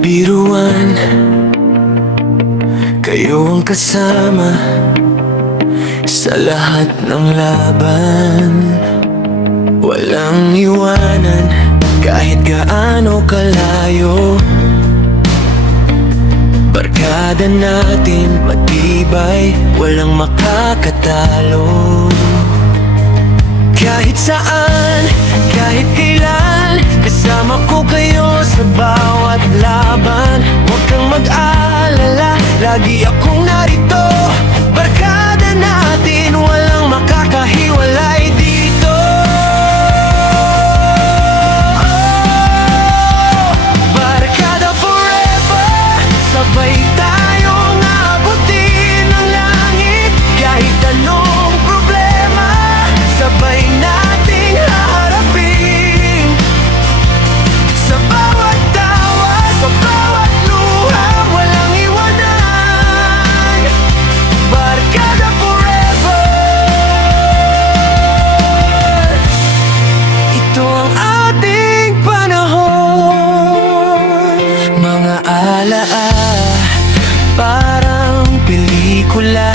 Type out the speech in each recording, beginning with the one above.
Biruan, kayo ang kasama sa lahat ng laban. Walang iwanan kahit gaano kalayo. Barkada natin matibay, walang makakatalo. Kahit saan, kahit kailan, kasama ko kayo sa bawat laban. Huwag kang mag-alala, lagi akong narito. Barkada natin, walang makakahiwalay dito. Barkada forever, sabay tayong abutin ang langit. Kahit anong problema, sabay nating haharapin. Sa bawat tawa, sa bawat luha, walang iwanan. Barkada forever. Ito ang ating panahon. Mga alaala, parang pelikula.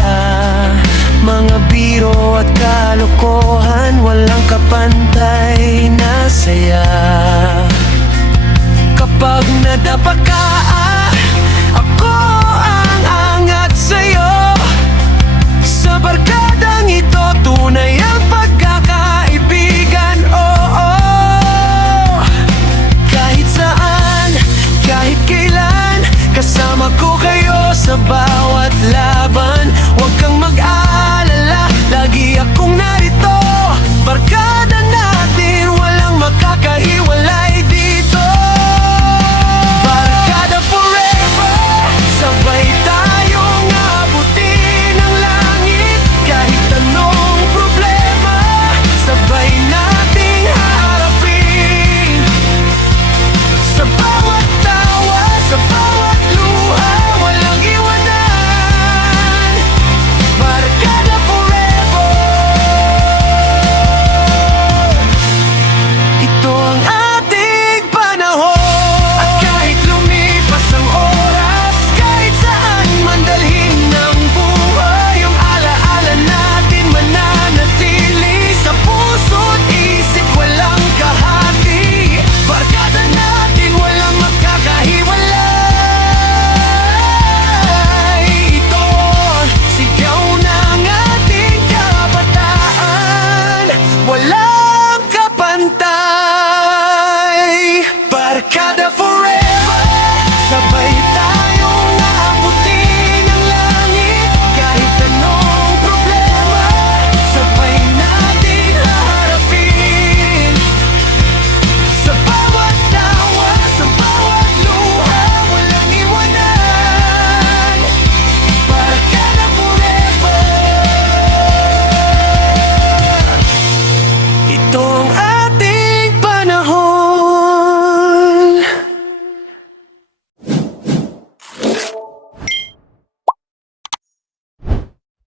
Mga biro at kalokohan, walang kapantay na saya. Kapag nadapa ka, ako ang angat sa'yo. Sa barkadang ito, tunay ang pagkakaibigan, oo. Kahit saan, kahit kailan, kasama ko kayo sa bawat laban. Huwag kang mag-alala, lagi akong narito. Barkada natin, walang makakahiwalay dito. Barkada forever, sabay tayong abutin ang langit. Kahit anong problema, sabay nating haharapin. Sa bawat tawa, sa bawat luha, walang iwanan. Barkada forever. Ito ang ating panahon. At kahit lumipas ang oras, kahit saan man dalhin ng buhay, yung alaala natin mananatili sa puso't isip, walang kahati. Barkada natin, walang makakahiwalay. Ito ang sigaw ng ating kabataan, walang kapantay. Barkada forever.